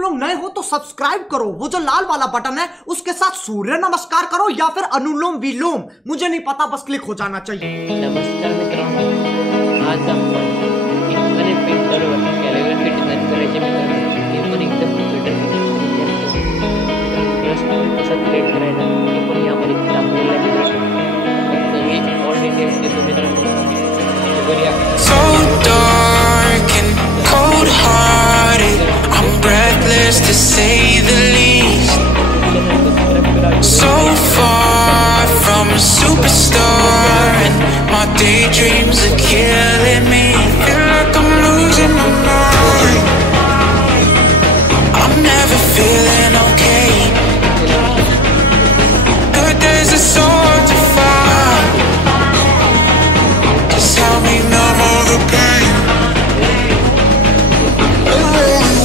तुम लोग नए हो तो सब्सक्राइब करो, वो जो लाल वाला बटन है उसके साथ सूर्य नमस्कार करो या फिर अनुलोम विलोम, मुझे नहीं पता, बस क्लिक हो जाना चाहिए। नमस्कार मित्रांनो, आज आपण इंकने पेंटरवर कॅलिग्राफी डिझाईन करायचे मित्रांनो, हे पण एकदम कॉम्प्युटर पेंटर कसा क्रिएट करायचा हे पण यामध्ये दाखवलेलं आहे मित्रांनो। सगळी ऑल डिटेल्स देतो मित्रांनो, बघूया। So dark and cold-hearted, I'm breathless to say the least. So far from a superstar, and my daydreams are killing me. Feel like I'm losing my mind. I'm never feeling okay. Good days are so hard to find. Just help me numb all the pain.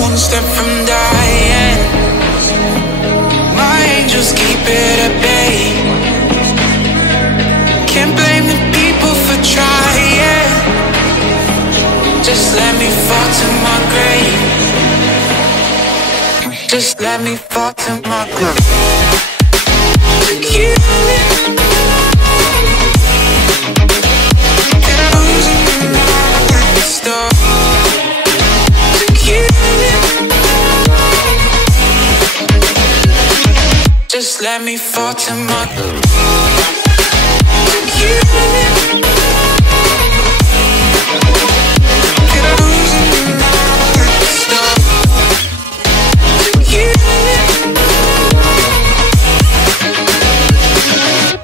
One step from dying. My angels keep it at bay. Can't blame the people for trying. Just let me fall to my grave. Just let me fall to my grave. Just let me fall to my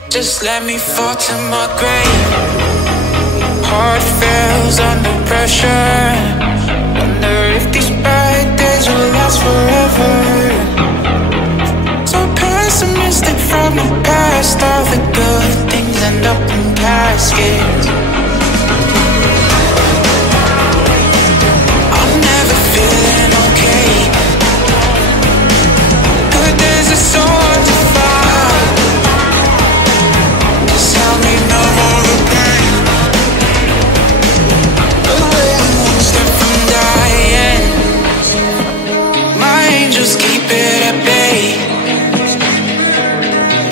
Just let me fall to my grave. Heart fails under pressure. Wonder if these bad days will last forever. So pessimistic from the past. All the good things end up in caskets. I'm never feeling okay. Good days are so hard to find. Just help me numb all the pain. One step from dying. My angels keep it at bay.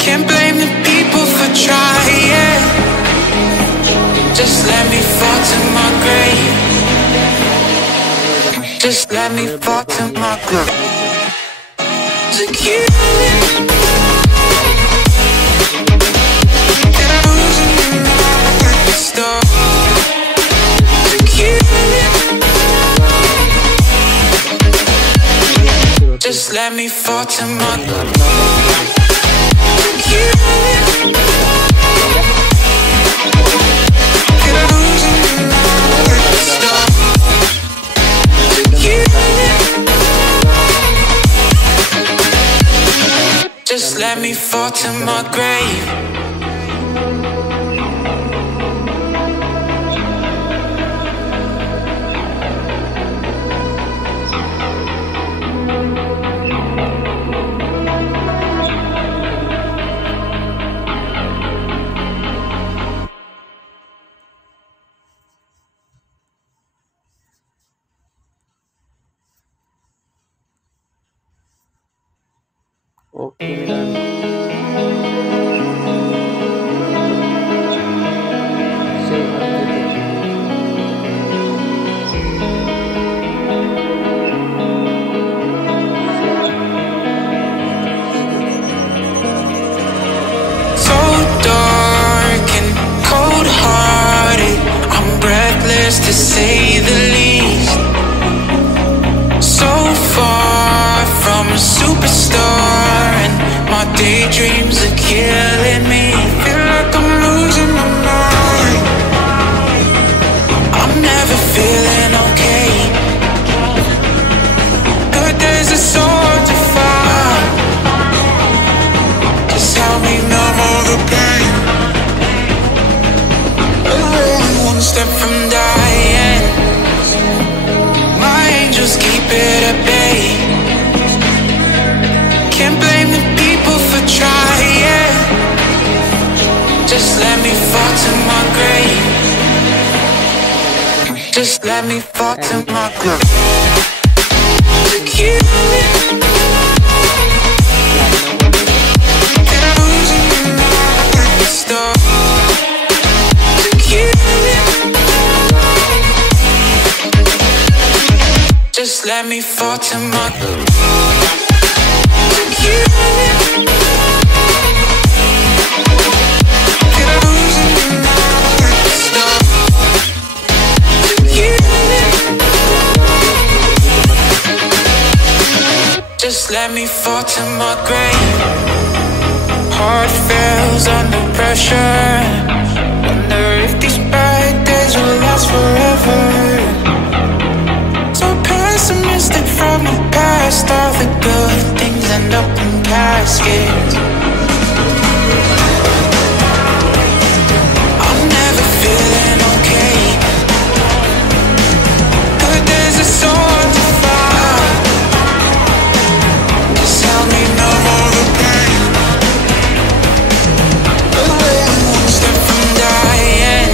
Can't blame the people for trying. Just let me fall to my grave. Just let me fall to my grave. Just let me fall to my grave. Just let me fall to my grave. Okay मित्रांनो, So dark and cold-hearted, I'm breathless to say the least. So far from a superstar, and my daydreams are killing me. Feel like I'm losing my mind. I'm never feeling okay. Good days are so hard to find. Just help me numb all the pain. One step from dying. My angels keep it at bay. Can't blame the people for trying. Just let me fall to my grave. Just let me fall to my grave. fall to my Just let me fall to my grave. Heart fails under pressure. Wonder if these bad days will last forever. So pessimistic from the past. All the good things end up in caskets. I'm never feeling okay. Good days are so hard to find. Just help me numb all the pain. One step from dying.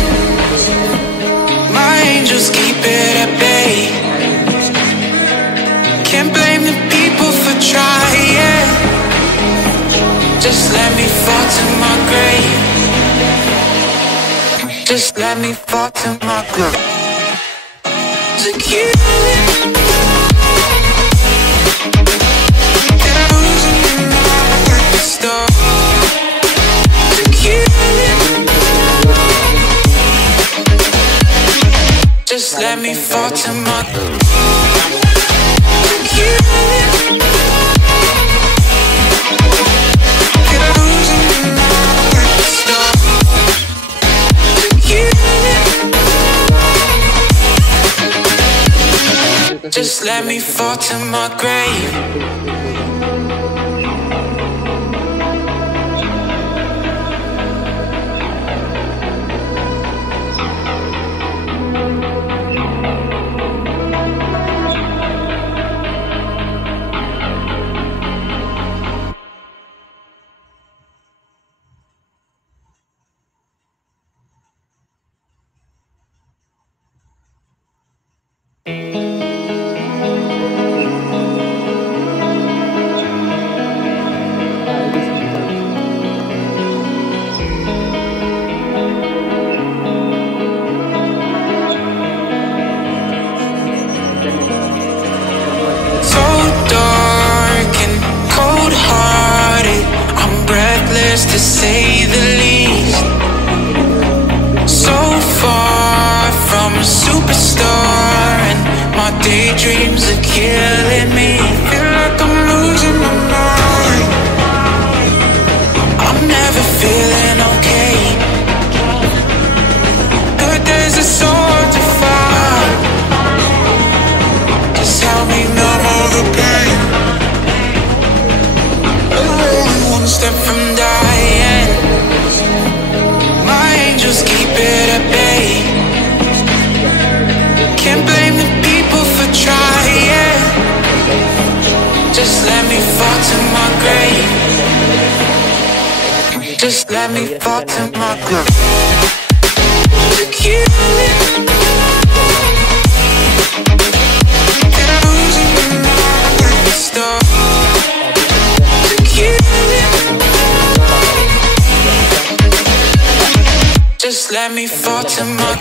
My angels keep it at bay. Can't blame the people for trying. Just let me fall to my grave. Just let me fall to my grave. To kill it. Just let me fall to my Just let me fall to my grave. To say the least, so far from a superstar, and my daydreams are killing me. Feel like I'm losing my mind. I'm never feeling okay. Good days are so hard to find. Just help me numb all the pain. One step from dying. My angels keep it at bay. Can't blame the people for trying. Just let me fall to my grave. Just let me fall to my grave. To kill it. Just let me fall to my